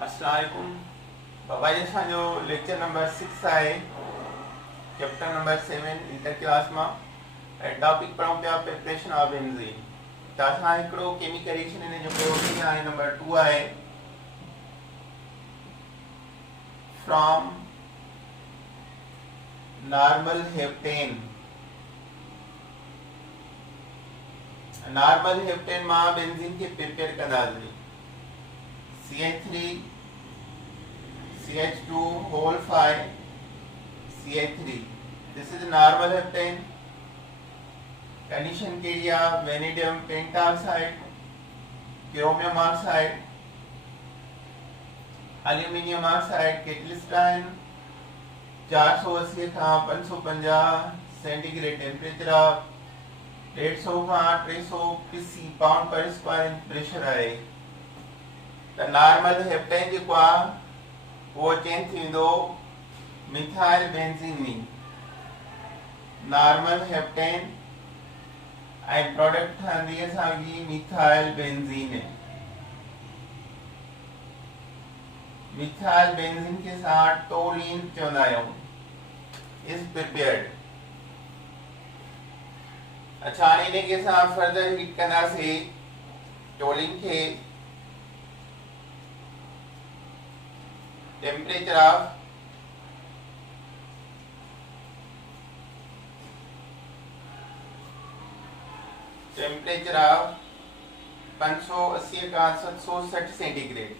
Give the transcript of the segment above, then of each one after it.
अस्सलाम वालेकुम। बाबा जी असांजो लेक्चर नंबर 6 आहे, चैप्टर नंबर 7 इंटर क्लास मां। ऐं टॉपिक पढ़ूं पिया प्रिपरेशन ऑफ बेंज़ीन। त असां हिकिड़ो केमिकल रिएक्शन हिन जो कयो हुई, हाणे नंबर 2 आहे from normal heptane. Normal heptane मां बेंज़ीन खे प्रिपेयर कंदासीं। CH3 CH2 whole 5 CH3. This is normal heptane. Condition कहिड़ी आहे? Vanadium pentoxide, chromium oxide, aluminium oxide, कैटलिस्टाइन 480 खां 550 सेंटीग्रेड टेम्परेचर आहे। 150 खां 300 pc pound per square inch pressure आहे। त नॉर्मल हेप्टेन जेको आहे वो चेंज थी वेंदो मिथाइल बेंज़ीन में। नॉर्मल हेप्टेन ऐं प्रोडक्ट ठहंदी असांजी मिथाइल बेंज़ीन। मिथाइल बेंज़ीन के साथ टोलीन चवंदा आहियूं इज प्रिपेयर्ड। अच्छा, हाणे इनखे असां फर्दर हीट कंदासीं। टोलीन खे टेम्परेचर ऑफ 580 का 760 सेंटीग्रेड।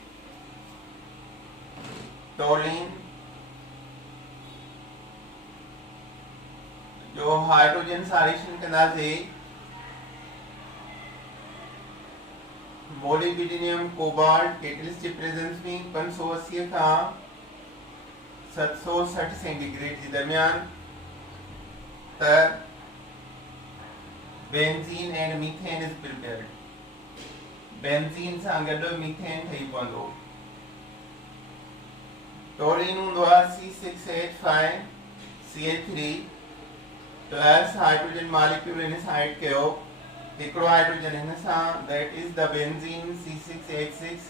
टोलीन जो हाइड्रोजन सां रिएक्शन कंदासीं, मोलिब्डेनम कोबाल्ट कैटलिस्ट जे प्रेजेंस में 580 खां 760 सेंटीग्रेड जे दरमियान त benzene and methane is prepared. Benzene सां गॾु मीथेन ठही पवंदो। टोलीन हूंदो आहे C6H5 CH3 plus hydrogen molecule हिन सां ऐड कयो, हिकिड़ो हाइड्रोजन हिन सां, that is the benzene C6H6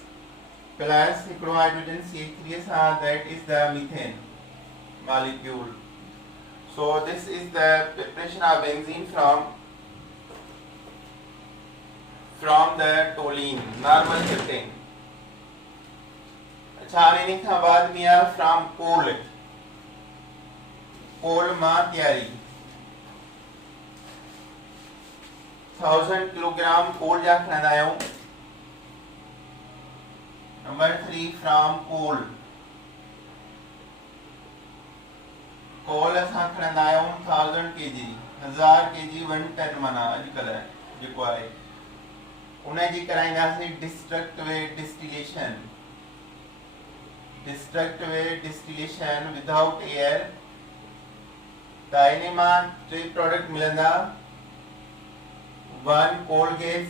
plus हिकिड़ो हाइड्रोजन CH3 सां, that is the methane molecule. So this is the preparation of benzene from the toluene, normal heptane. अच्छा, हाणे इन खां बाद में आहे फ्रॉम कोल। कोल मां तैयारी 1000 किलोग्राम कोल जा खणंदा आहियूं। नंबर 3 फ्रॉम कोल। कोल असां खणंदा आहियूं 1000 kg, 1000 kg 1 टन माना अॼुकल्ह जेको आहे उनजी कराईंदासीं destructive distillation. Destructive distillation without air. त इन मां 3 प्रोडक्ट मिलंदा। 1 coal gas,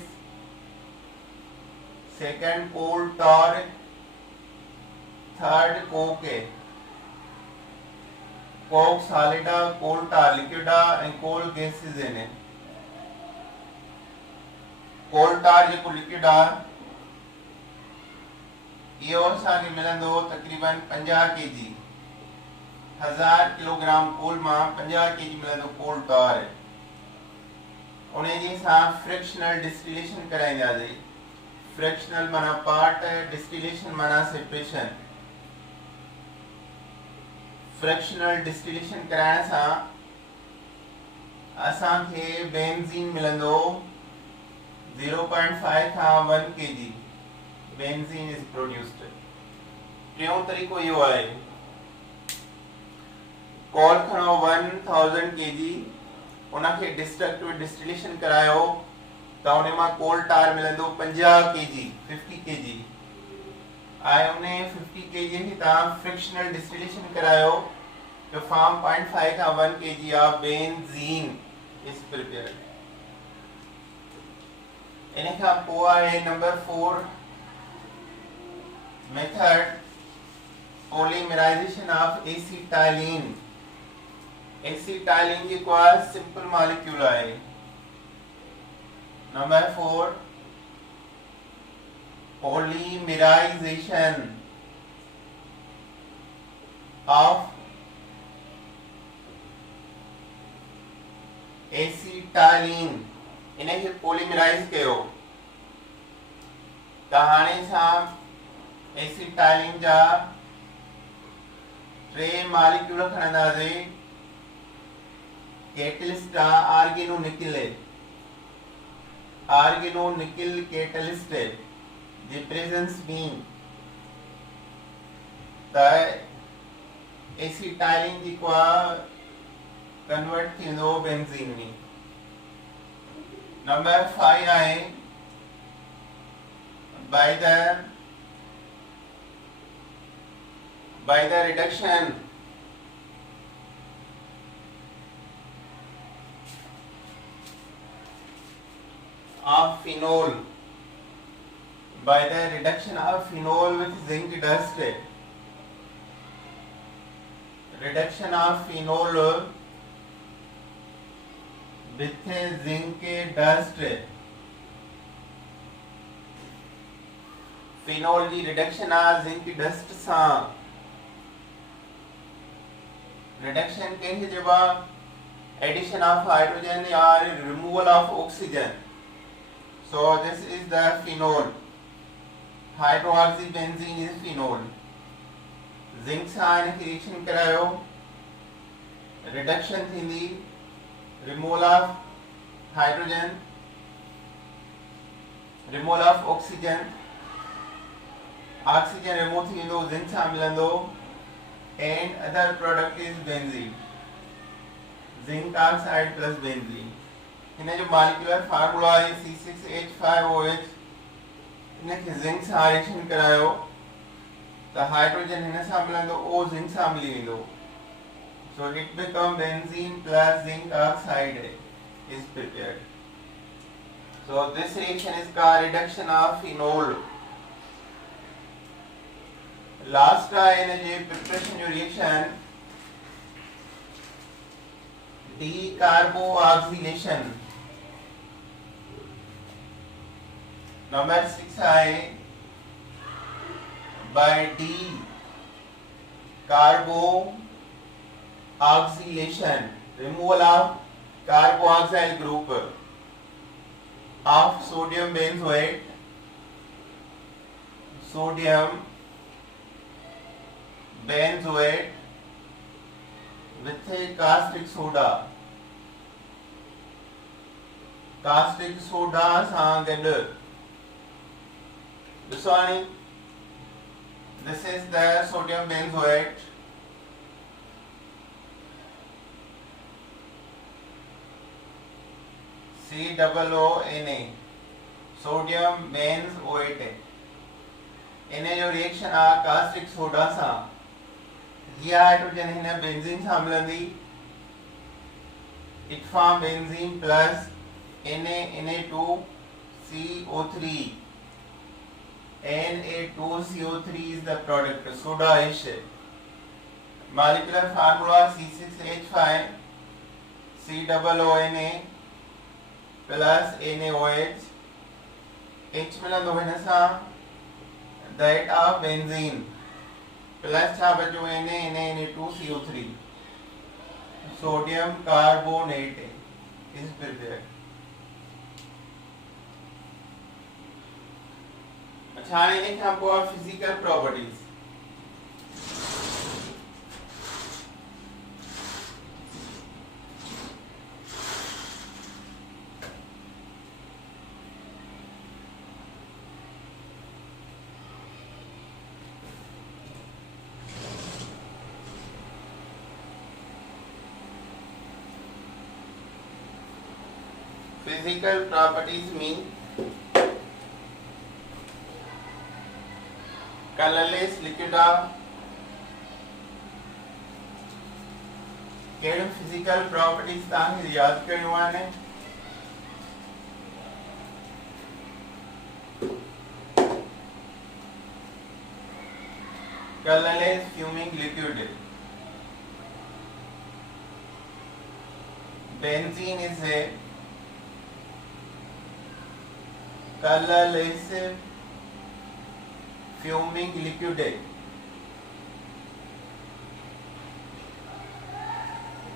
second coal tar, third coke है। कोक सॉलिड आहे, कोल tar लिक्विड आहे ऐं कोल गैसेस आहिनि। कोल tar जेको लिक्विड आहे इहो असांखे मिलंदो तक़रीबन 50 kg। 1000 किलोग्राम कोल मां 50 kg मिलंदो कोल tar। उनजी सां फ्रिक्शनल डिस्टिलेशन कराईंदासीं। फ्रिक्शनल माना पार्ट, डिस्टिलेशन माना सेपरेशन। फ्रिक्शनल डिस्टिलेशन कराइण सां असांखे बेंज़ीन मिलंदो 0.5 खां 1 kg। Benzene is produced. टियों तरीक़ो इहो आहे, कोल खणो 1000 kg, उनखे डिस्ट्रक्टिव डिस्टिलेशन करायो त उन मां कोल tar मिलंदो 50 kg, 50 kg। ऐं उन 50 kg खे तव्हां फ्रिक्शनल डिस्टिलेशन करायो तो फॉर्म 0.5 खां 1 kg of benzene is prepared. इन खां पोइ आहे number 4 method polymerization of acetylene. Acetylene जेको आहे सिंपल मॉलिक्यूल आहे। नंबर 4 polymerization ऑफ एसिटाइलिन इन्हें पॉलीमराइज कयो त हाणे छा एसिटाइलिन जा टे मॉलिक्यूल खणंदासीं कैटलिस्ट आर्गेनोनिकिल कैटलिस्ट जी प्रेजेंस में त एसिटाइलिन जेको कन्वर्ट थींदो बेंजीन में। नंबर 5 आहे by the reduction of phenol with zinc dust, reduction of phenol with zinc dust, phenol जी रिडक्शन आ जिंक डस्ट सा रिडक्शन कहीं जब एडिशन ऑफ हाइड्रोजन या removal of oxygen, so this is the phenol, hydroxy benzene is phenol. Zinc सा reaction करायो reduction थींदी, removal of hydrogen, removal of oxygen, oxygen remove थींदो, जिंक सां मिलंदो, and other product is benzene, zinc oxide plus benzene. इन जो molecular formula है C6H5OH। इनके जिंक सां रिएक्शन करायो त हाइड्रोजन इन सां मिलंदो, ओ जिंक सां मिली वेंदो, so it become benzene plus zinc oxide is prepared. So this reaction is called reduction of phenol. Last है जे प्रिपरेशन जो रिएक्शन डीकार्बोऑक्सिलेशन। नंबर 6 है by decarboxylation, removal of carboxyl group of sodium benzoate, sodium benzoate with a caustic soda सां गॾु। ॾिसो हाणे this is the sodium benzoate, COONA, sodium benzoate. इन जो रिएक्शन आ कास्टिक सोडा सां, ये हाइड्रोजन इन बेंजीन सां मिलंदी, it form benzene plus Na2CO3, Na2CO3 is the product, soda ish। molecular formula C6H5 COONA plus NaOH, H मिलंदो हिन सां, that of benzene plus छा बचो Na2CO3, sodium carbonate is prepared. अच्छा हाणे इन खां पोइ physical properties. Physical properties mean colorless liquid कहिड़ियूं फिजिकल प्रॉपर्टीज तव्हांखे यादि करिणियूं आहिनि? colorless fuming liquid, benzene is a colorless fuming liquid,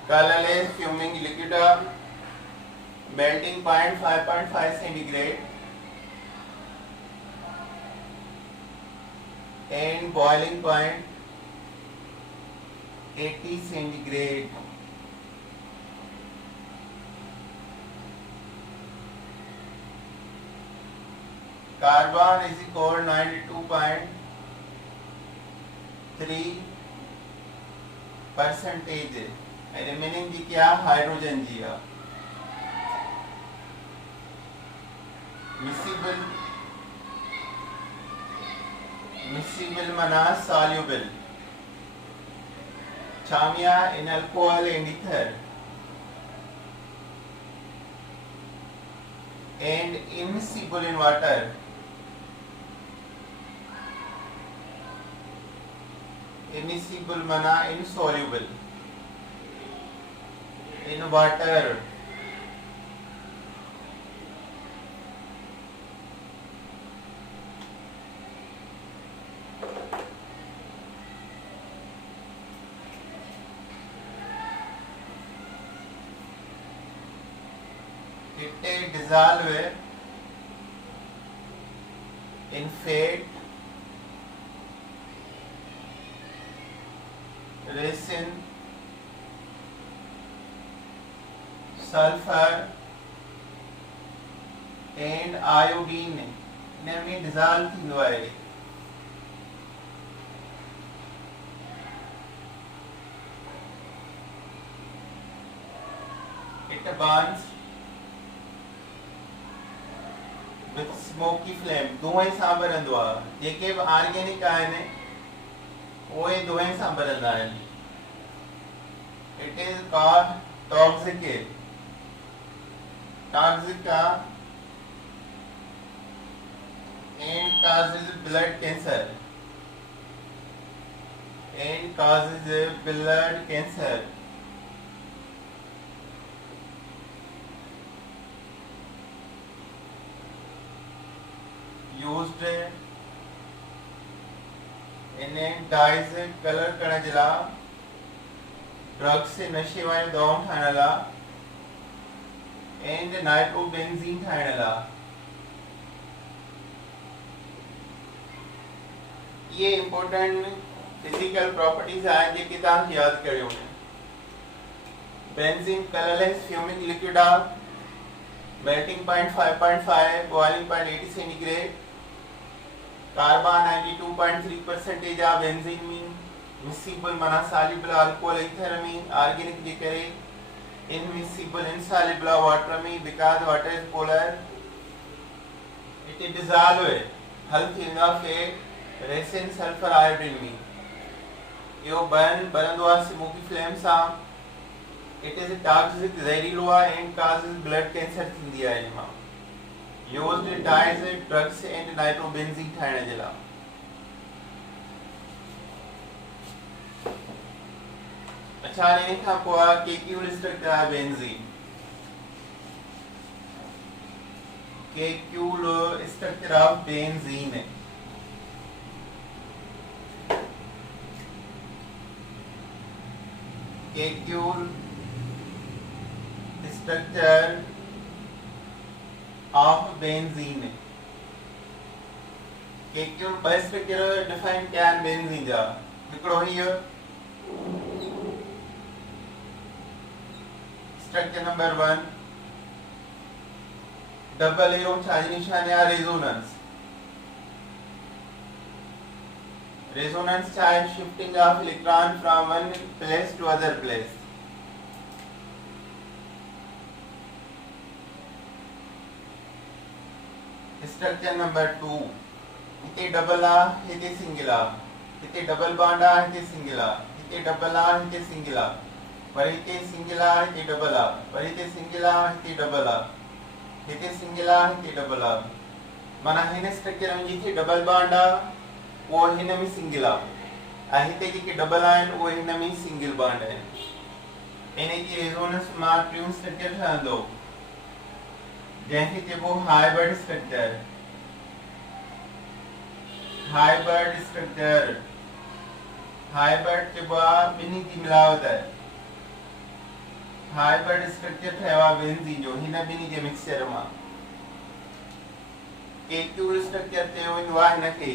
colorless fuming liquid, melting point 5.5 centigrade and boiling point 80 centigrade. Carbon is equal 92.3 percentage remaining जी क्या hydrogen जी है miscible मना soluble chamia in alcohol and ether and immiscible in water. Immiscible मना insoluble in water. It dissolve in fat, resin, sulfur and iodine इनमें dissolve थींदो आहे. It burns with smoky flame. धुएं सां ॿरंदो आहे. जेके बि ऑर्गेनिक आहिनि उहे धुएं सां ॿरंदा आहिनि. It is called toxic and causes blood cancer. Used in dyes color करण जे लाइ, ड्रग्स से नशे वारी दवाऊं ठाहिण लाइ एंड नाइट्रोबेंजीन ठाहिण लाइ. ये इंपॉर्टेंट फिजिकल प्रॉपर्टीज आहिनि जेके तव्हांखे यादि करिणियूं आहिनि. बेंजीन कलरलेस फ्यूमिंग लिक्विड आहे. Melting point 5.5, boiling point 80 centigrade. Carbon 92.3% आहे बेंजीन में. मिसिबल माना सॉल्युबल अल्कोहल ईथर में. ऑर्गेनिक जे करे इनमिसिबल इनसॉल्युबल वाटर में because water is polar. It dissolve हल थींदा फैट, रेसिन, सल्फर, आयोडीन में. यो बरंदो आहे स्मोकी फ्लेम सां. इट इज टॉक्सिक ज़हरीलो आहे एंड कॉजेस ब्लड कैंसर थींदी आहे इन मां. Used dyes, drugs and nitrobenzene ठाहिण जे लाइ. अच्छा इन खां पोइ आहे केक्यूल स्ट्रक्चर आहे benzene. Kekule structure of benzene. Kekule structure of benzene. Kekule ॿ स्ट्रक्चर डिफाइन कया आहिनि बेंजीन जा. हिकिड़ो हीअ स्ट्रक्चर नंबर 1 डबल एरो छाजी निशानी आहे resonance. Resonance charge shifting of electron from one place to other place. Structure number 2. इथे डबल आ, इथे सिंगल आ. इथे डबल बॉन्ड आ, इथे सिंगल आ. इथे डबल आ, इथे सिंगल आ. पर इथे सिंगल आ, इथे डबल आ. पर इथे सिंगल आ, इथे डबल आ. इथे सिंगल आ, इथे डबल आ. माना हिन स्ट्रक्चर में जिथे डबल बॉन्ड आ वो हिन में सिंगल आहे. ऐं हिते जेके डबल आहिनि उहे हिन में सिंगल बॉन्ड आहिनि. इन जी रेजोनेंस मां टियूं स्ट्रक्चर ठहंदो जंहिंखे चइबो हाइब्रिड स्ट्रक्चर. हाइब्रिड चइबो आहे ॿिन्ही जी मिलावट आहे. hybrid structure થવા બેન્ઝીન જો હિનાબીની જે મિક્સચરમાં કેક્યુલ સ્ટ્રક્ચર થયો ઇન વાહ નકે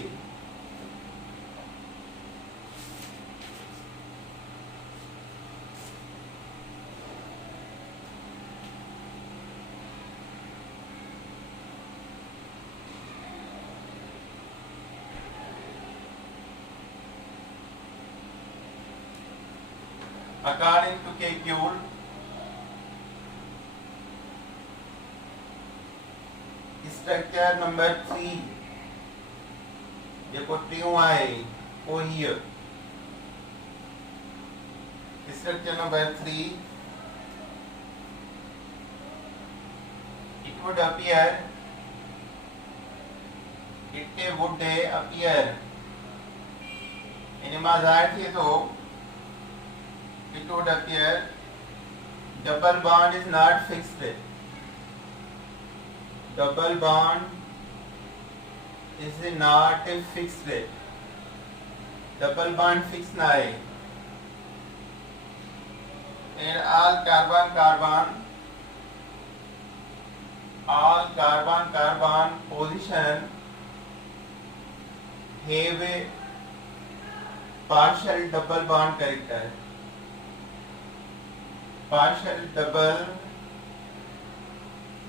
according to Kekule, structure number 3 ये ट्रू है वो here structure number 3 it would appear इनमें जाहिर थी तो it would appear double bond is not fixed. Double bond is not fixed. Double bond fixed na hai. And all carbon position have a partial double bond character. Partial double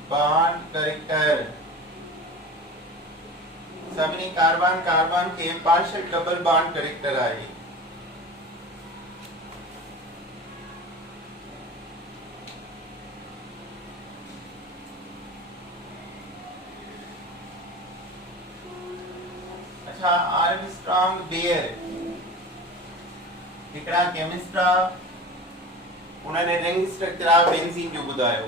bond character. सभी carbon के partial double bond character आए. अच्छा Armstrong bear हिकिड़ा chemist उन्होंने ring structure of benzene जो बुधायो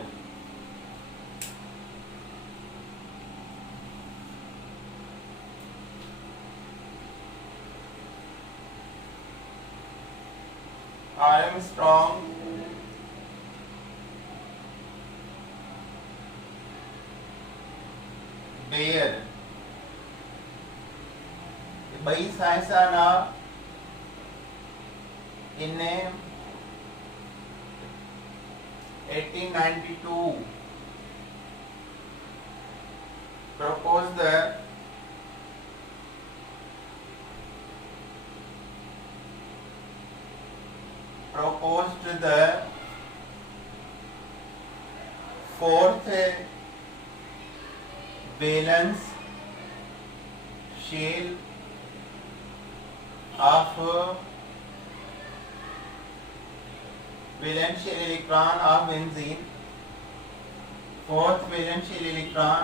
Armstrong bear बई साइंसदाना इन्हें 1892 proposed the fourth valence shell of valence shell electron of benzene. Fourth valence shell electron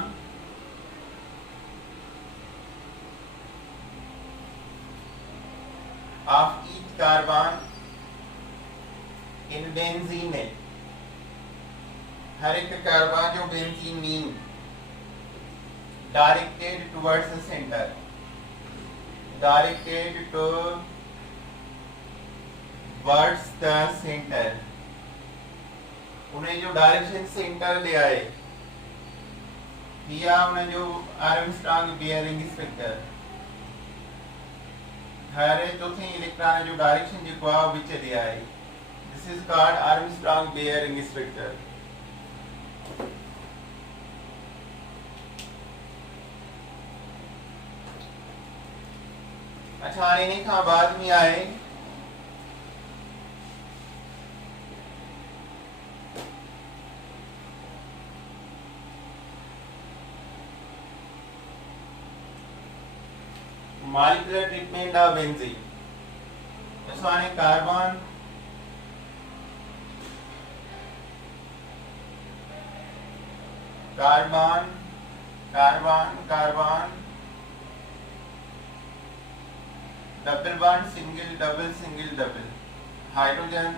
of each carbon in benzene है. हर एक carbon जो benzene mean directed towards the center, directed towards the center. उन्हें जो direction centre ले आए या उन्हें जो आर्मस्ट्रांग बेयरिंग स्ट्रक्चर हर चौथे इलेक्ट्रॉन जो डायरेक्शन जो को विच ले आए. This is called Armstrong bearing structure. अच्छा इन्हीं का बाद में आए molecular treatment of benzene. So on a carbon double bond single double hydrogen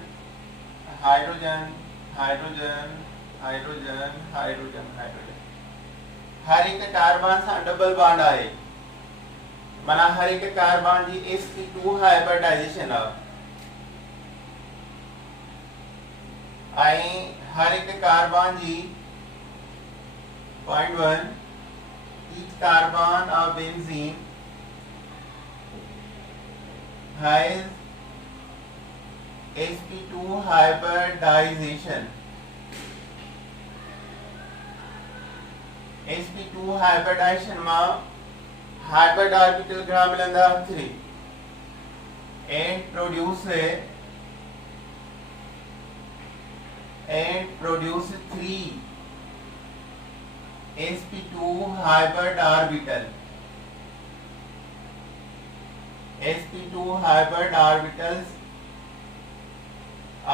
हर एक कार्बन सा डबल बॉन्ड आए माना हर एक कार्बन जी sp2 हाइब्रिडाइजेशन आई हर एक कार्बन जी 0.1 each carbon of benzene has sp2 hybridization. sp2 hybridization में हाइब्रिड ऑर्बिटल घणा मिलंदा 3 and produce 3 sp2 hybrid orbital. sp2 hybrid orbitals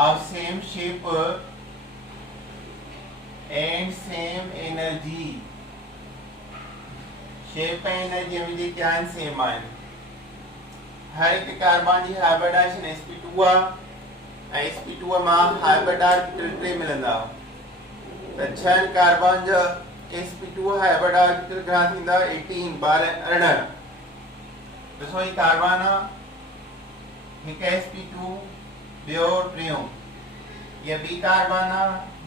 of same shape and same energy. Shape and energy में जी क्या same आए. हर एक कार्बन जी hybridisation sp2 sp2 में hybrid orbital टे मिलंदा. त छह कार्बन जो sp2 हाइब्रिड ऑर्बिटल घणा थींदा 18 12 18. ॾिसो ही कार्बन हिकु sp2 ॿियो टियों. ये ॿी कार्बन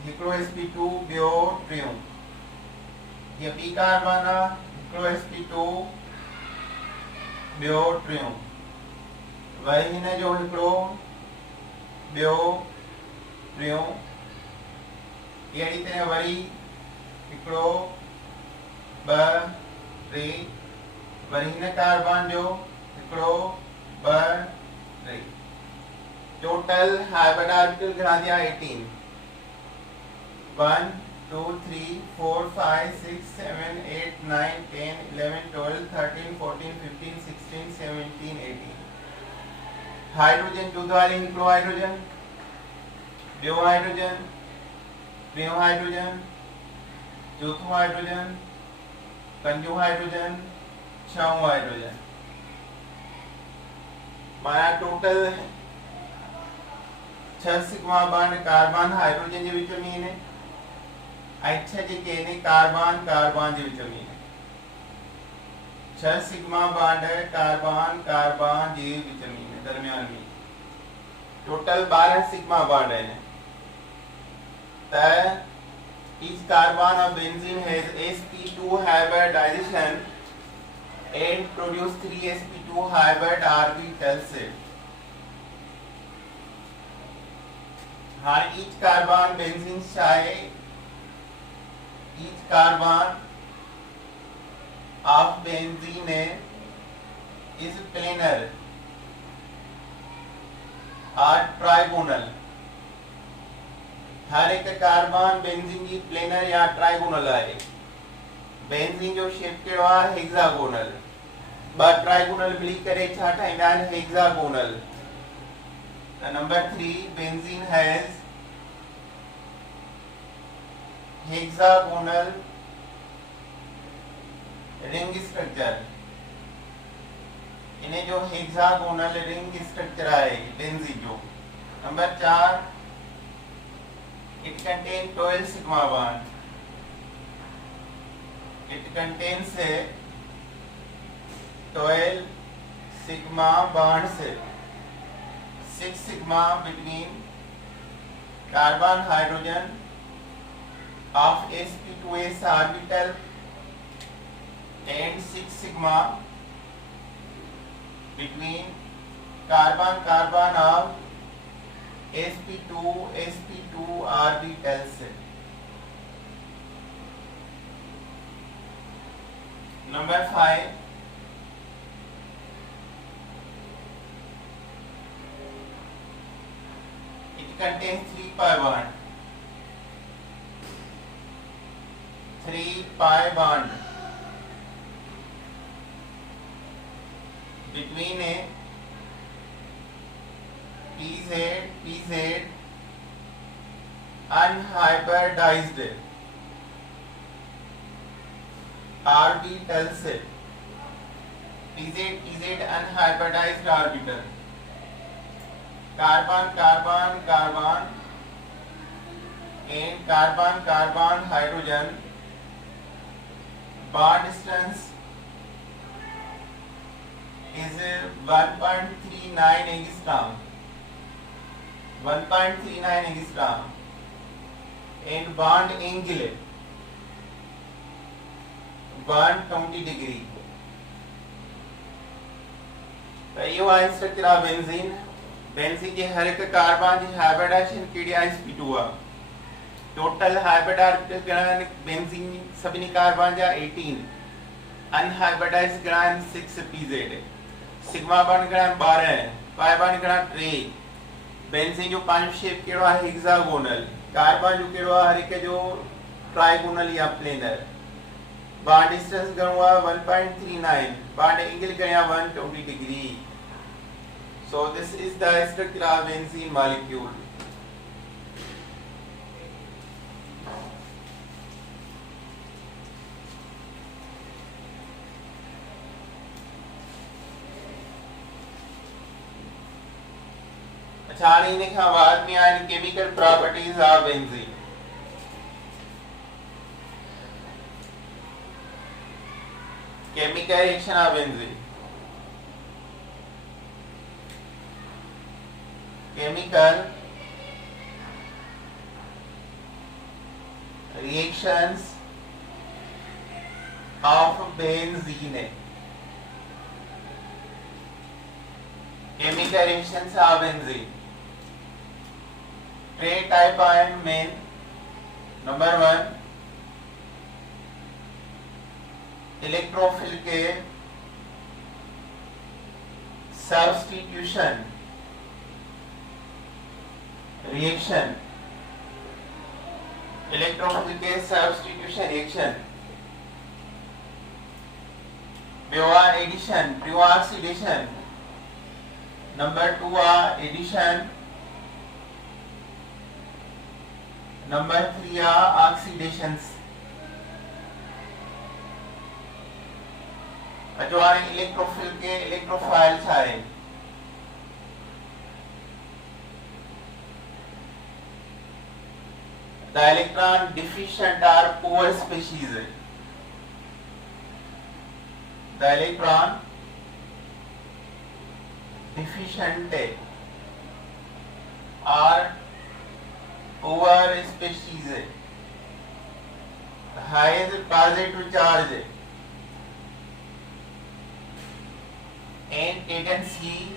हिकिड़ो sp2 ॿियो टियों. ये ॿी कार्बन हिकिड़ो sp2 ॿियो टियों. वरी हिन जो हिकिड़ो ॿियो टियों. अहिड़ी तरह वरी हिकिड़ो ॿ टे. वरी हिन कार्बन जो हिकिड़ो ॿ टे. टोटल हाइब्रिड ऑर्बिटल घणा थिया 18. 1 2 3 4 5 6 7 8 9 10 11 12 13 14 15 16 17 18. हाइड्रोजन दूध वाली हिकिड़ो हाइड्रोजन ॿियो हाइड्रोजन टियों हाइड्रोजन चौथों हाइड्रोजन पंजों हाइड्रोजन छहों हाइड्रोजन. माना total 6 sigma bond carbon hydrogen जे विच में आहिनि ऐं 6 जेके आहिनि कार्बन कार्बन जे विच में आहिनि. 6 sigma bond carbon carbon J which में आहिनि दरमियान में. टोटल 12 सिग्मा बॉन्ड आहिनि. त each carbon of benzene has sp2 hybridization and produce 3 sp2 hybrid orbitals. हाँ, each carbon benzene side, each carbon of benzene is planar or trigonal. हर एक carbon benzene की planar या ट्राइगोनल है. Benzene जो shape केड़ो आहे hexagonal. But trigonal मिली करे छा ठाहींदा आहिनि hexagonal. Number 3 benzene has hexagonal ring structure. इन्हें जो हेक्सागोनल रिंग स्ट्रक्चर है बेंजीन जो. Number 4 it contains 12 sigma bond. It contains 12 sigma bonds. 6 sigma between carbon hydrogen of sp2s orbital and 6 sigma between carbon carbon of sp2 orbitals. Number 5 it contains 3 pi bond. 3 pi bond between a PZ unhybridized orbitals. PZ unhybridized orbital. Carbon carbon carbon and carbon carbon hydrogen. Bond distance is 1.39 angstrom. 1.39 angstrom. And bond angle 120 degree. तो ये वाला structure है benzene. Benzene के हर एक carbon की hybridization केड़ी sp2 आ. Total hybridized गणान बेंजीन सभिनी कार्बन जा 18, अनहाइब्रिडाइज्ड गणान 6 pz, सिग्मा बॉन्ड गणान 12, पाई बॉन्ड गणान 3, बेंजीन जो पांच शेप केड़ो है हेक्सागोनल, कार्बन जो केड़ो है हर एक जो ट्राइगोनल या प्लेनर, बॉन्ड डिस्टेंस गणो है 1.39, बॉन्ड एंगल गणा 120 degree. So this is the structure of benzene molecule. अच्छा इन्हें के बाद में आए chemical properties of benzene. Chemical reaction of benzene. Chemical reactions of benzene. Chemical reactions of benzene. Three type are main. Number one, electrophile के substitution reaction, electrophile के substitution reaction, pure addition, pure oxidation. Number two are addition. Number three are oxidations. जो आ electrophile के electrophile सारे the electron deficient or poor species. The electron deficient or poor species. Highest positive charge and tendency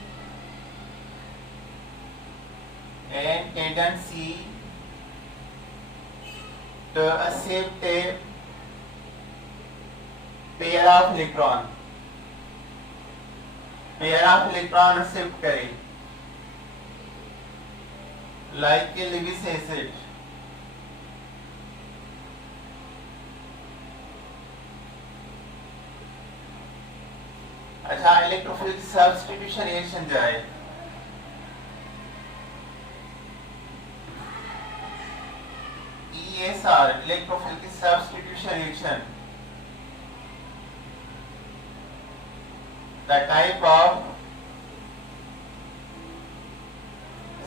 to accept a pair of electron accept करे like Lewis acid. अच्छा electrophile substitution reaction जाए ESR electrophile की substitution reaction. The type of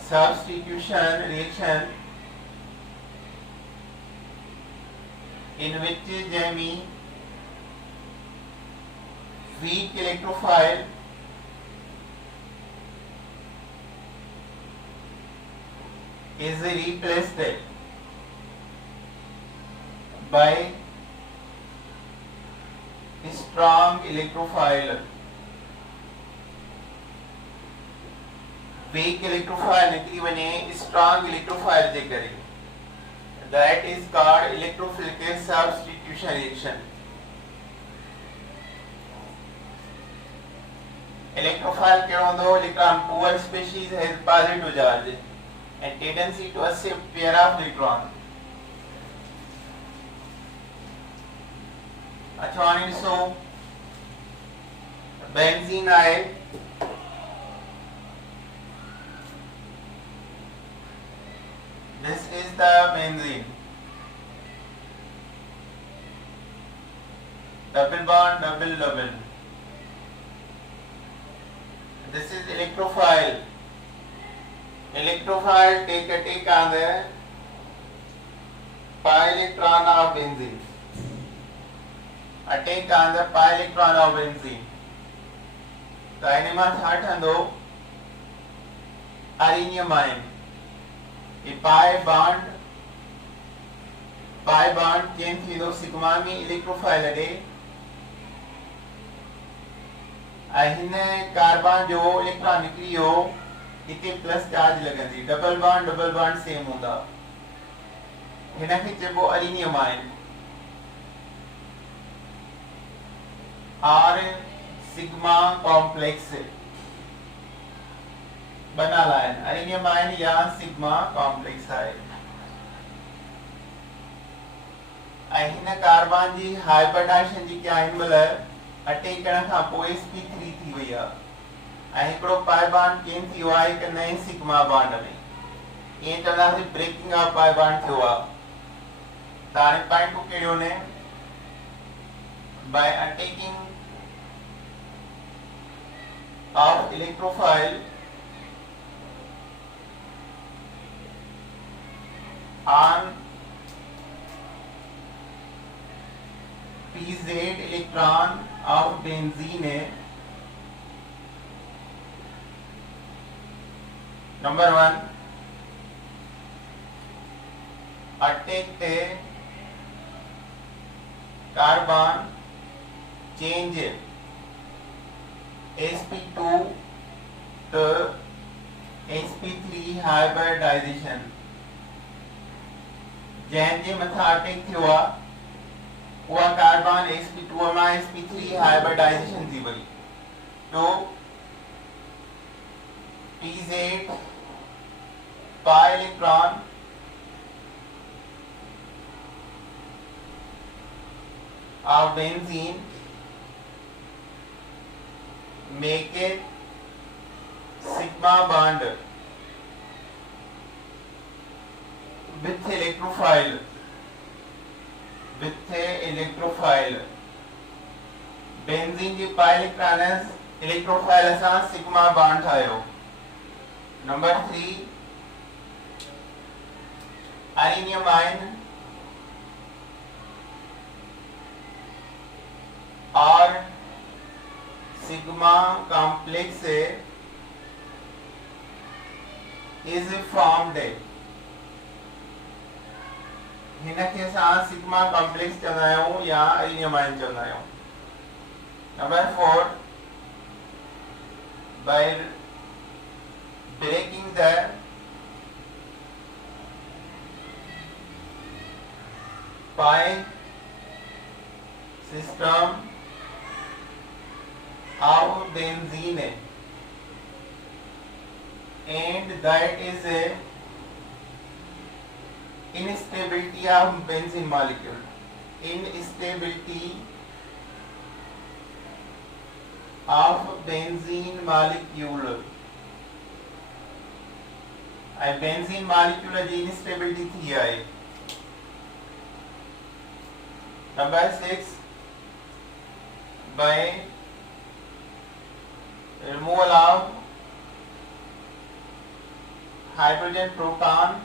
substitution reaction in which Jami weak electrophile is replaced by strong electrophile. Weak electrophile निकली बने strong electrophile जे करे. That is called electrophile के substitution reaction. Electrophile के होंदो electron poor species has positive charge and tendency to accept pair of electron. अच्छा so benzene आए this is the benzene, double bond double. This is electrophile take on the pi electron of benzene. Take on the pi electron of benzene. The enema third arenium ion. A pi bond change थींदो sigma में electrophile ॾे ऐं हिन carbon जो electron निकिरी वियो हिते plus charge लॻंदी डबल बॉन्ड सेम हूंदा हिनखे चइबो अरीनियम आयन आर सिग्मा कॉम्प्लेक्स बनाल आयन अरीनियम आयन या सिग्मा कॉम्प्लेक्स है हिन कार्बन जी हाइब्रिडाइजेशन जी क्या हिनमल अटैक करण खां पोइ sp3 थी वई आहे ऐं हिकिड़ो पाई बॉन्ड केन थियो आहे हिकु नए सिग्मा बॉन्ड में ईअं चवंदासीं ब्रेकिंग ऑफ पाई बॉन्ड थियो आहे त हाणे पॉइंट कहिड़ो ने bye attacking of electrophile on pz electron of benzene number 1 attack the carbon change sp2 to sp3 hybridization जैन जे मथा अटैक थियो आ उहा कार्बन sp2 मां sp3 हाइब्रिडाइजेशन थी वई तो pz pi electron of benzene make it sigma bond with electrophile benzene जी पाई इलेक्ट्रॉन इलेक्ट्रोफाइल सां सिग्मा बॉन्ड ठाहियो नंबर 3 अरीनियम आयन और सिग्मा कॉम्प्लेक्स is formed हिनखे असां सिग्मा कॉम्प्लेक्स चवंदा आहियूं या अरीनियम आयन चवंदा आहियूं number 4 by breaking the pi system of benzene and that is a instability of benzene molecule instability of benzene molecule benzene molecule ji instability थी आहे number 6 by removal of hydrogen proton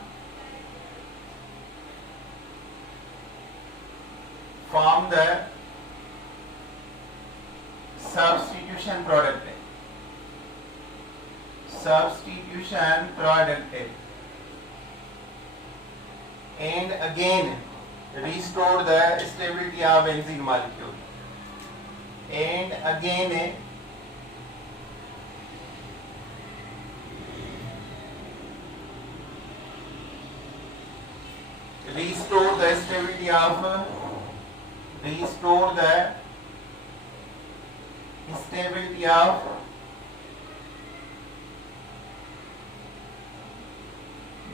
from the substitution product and again restore the stability of benzene molecule and again restore the stability of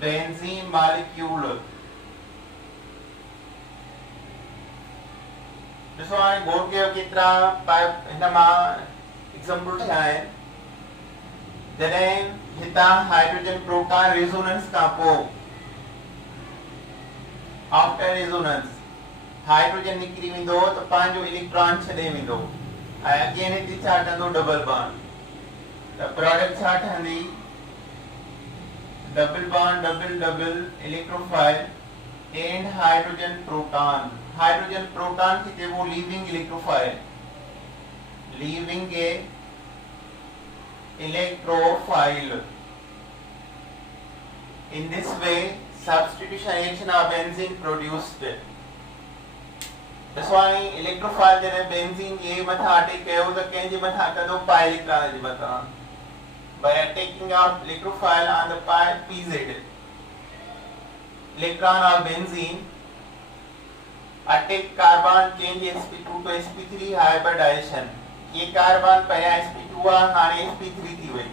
benzene molecule ॾिसो हाणे गौर कयो केतिरा हिन मां example ठाहिया आहिनि जॾहिं हितां हाइड्रोजन प्रोटॉन रेजोनेंस खां पोइ आफ्टर रेजोनेंस हाइड्रोजन निकिरी वेंदो त पंहिंजो इलेक्ट्रॉन छॾे वेंदो ऐं अगेन हिते छा ठहंदो डबल बॉन्ड त प्रोडक्ट छा ठहंदी double bond double electrophile and hydrogen proton की चइबो leaving electrophile leaving A electrophile in this way substitution reaction of benzene produced this one electrophile जॾहिं benzene जे मथां अटैक कयो त कंहिंजे मथां कंदो पाई इलेक्ट्रॉन जे मथां by attacking of electrophile on the pi pz electron of benzene, take carbon change sp2 to sp3 hybridization. ये carbon पहले sp2 हाने sp3 थी वही.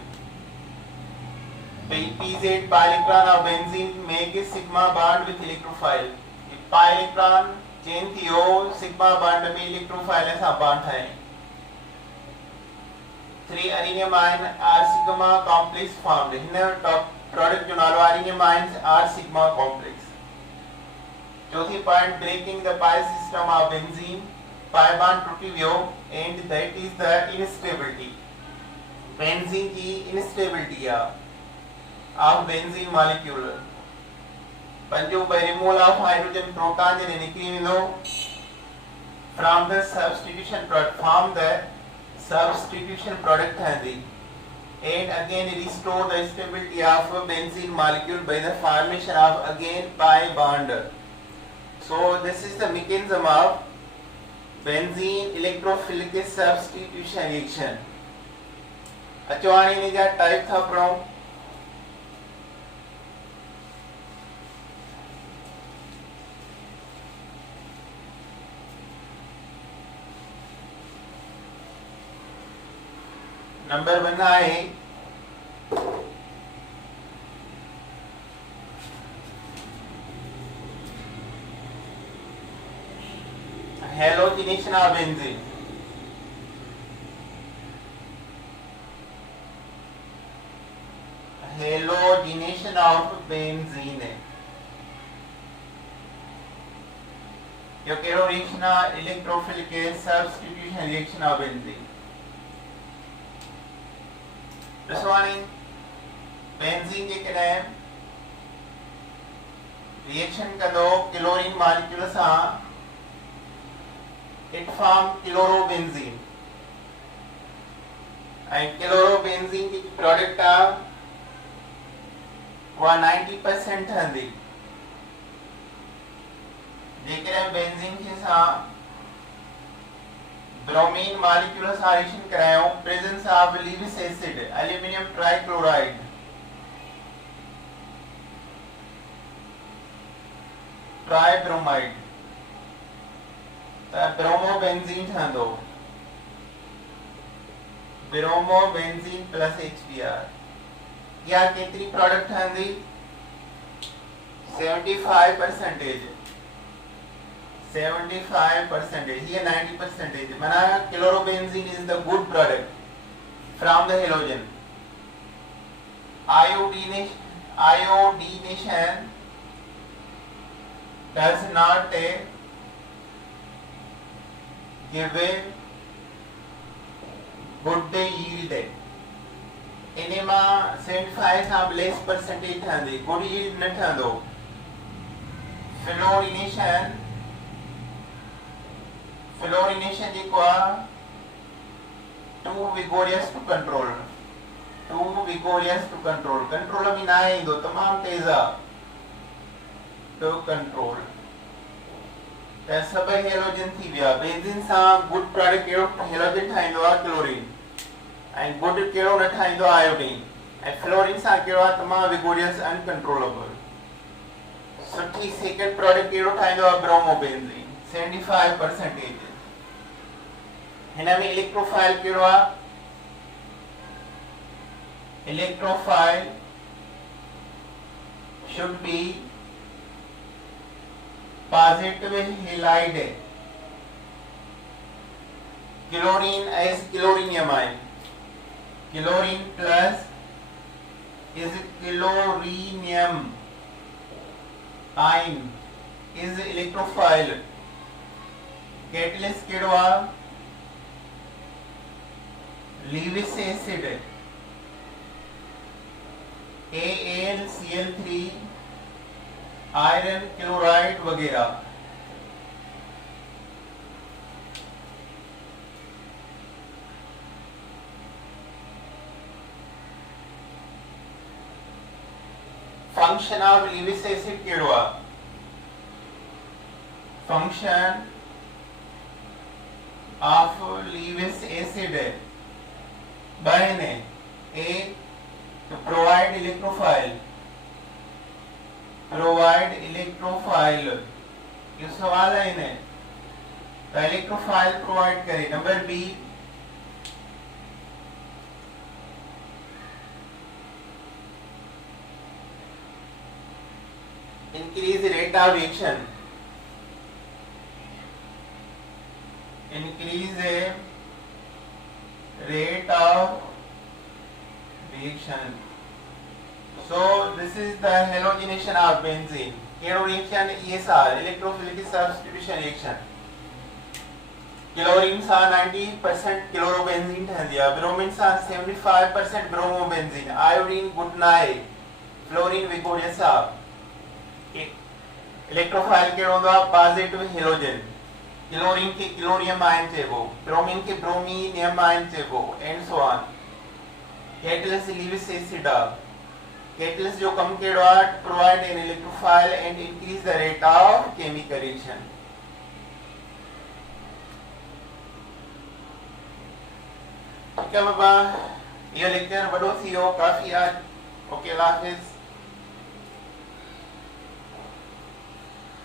pz pi electron of benzene make a sigma bond with electrophile. ये pi electron chain थी वो sigma bond में electrophile ऐसा bond है. 3 arenine ion R sigma complex formed. इन्हें top product जो नालो arenine ions R sigma complex. चौथी point breaking the pi system of benzene. pi bond टूटी हुई and that is the instability. benzene की instability है of benzene molecule. पंजो by removal of hydrogen proton जे निकली मिलो from the substitution product form the substitution product है दी and again restore the stability of benzene molecule by the formation of again pi bond. So this is the mechanism of benzene electrophilic substitution reaction. अचवानी ने क्या type था पढ़ो number बनना है halogenation of benzene. Halogenation of benzene है यो केरो reaction electrophilic substitution reaction of benzene. रसवानी बेंजीन के कने रिएक्शन कंदो क्लोरीन मॉलिक्यूल सां it form chlorobenzene and chlorobenzene की प्रोडक्ट आ वो 90% हंदी जेकरे बेंजीन के साथ ब्रोमीन मॉलिक्यूल सां रिएक्शन करायो presence of Lewis acid aluminium trichloride tribromide bromobenzene ठहंदो ब्रोमोबेंजीन प्लस HBr या केतरी प्रोडक्ट ठहंदी 75% 75% here 90% माना chlorobenzene is the good product from the halogen. Iodination does not give a good yield. Enema 75 सां less percentage ठहंदी good yield न ठहंदो. Fluorination जेको आहे टू विगोरियस टू कंट्रोल कंट्रोल में ना ईंदो तमाम तेज आहे टू कंट्रोल त सब हेलोजन थी विया. बेंजीन सां गुड प्रोडक्ट कहिड़ो हेलोजन ठाहींदो आहे क्लोरीन ऐं गुड कहिड़ो न ठाहींदो आहे आयोडीन ऐं फ्लोरीन सां कहिड़ो आहे तमामु विगोरियस अनकंट्रोलेबल. सुठी सेकंड प्रोडक्ट कहिड़ो ठाहींदो आहे ब्रोमोबेंजीन 75%. हिन में इलेक्ट्रोफाइल कहिड़ो आहे electrophile should be positive halide. Chlorine is chlorinium ion. Chlorine plus is chlorinium ion is electrophile. Catalyst केड़ो आ Lewis acid AlCl3 iron chloride वगैरह. फंक्शन ऑफ लीविस एसिड केड़ो आ फंक्शन ऑफ लीविस एसिड बहने ए to provide electrophile provide electrophile, ये सवाल है इन्हें, तो इलेक्ट्रोफाइल प्रोवाइड करे। Number B, increase rate of reaction, increase a rate of reaction. So this is the halogenation of benzene. Halo reaction ESR, electrophilic substitution reaction. Chlorine सा 90% chlorobenzene ठहर दिया, bromine सा 75% bromobenzene, iodine good night, fluorine विकोडिया सा electrophile के होगा positive halogen, chlorine के क्लोरियम ion थे वो, ब्रोमीन के ब्रोमीनियम आयन थे वो, and so on. Catalyst Lewis acid, catalyst जो कम के dot provide an electrophile and increase the rate of chemical reaction. ठीक है बाबा, ये लेक्चर बड़ो थी हो काफी आज। ओके, अल्लाह हाफिज।